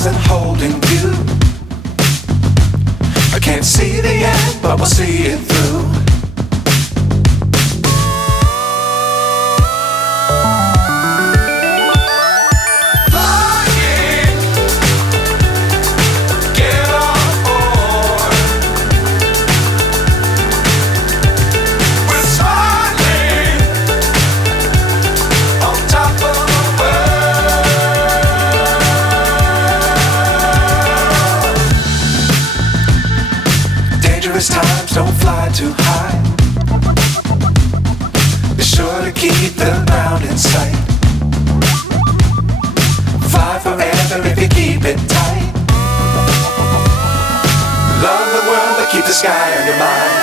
stars and holding you. I can't see the end, but we'll see it through. Times don't fly too high. Be sure to keep the ground in sight. Fly forever if you keep it tight. Love the world but keep the sky on your mind.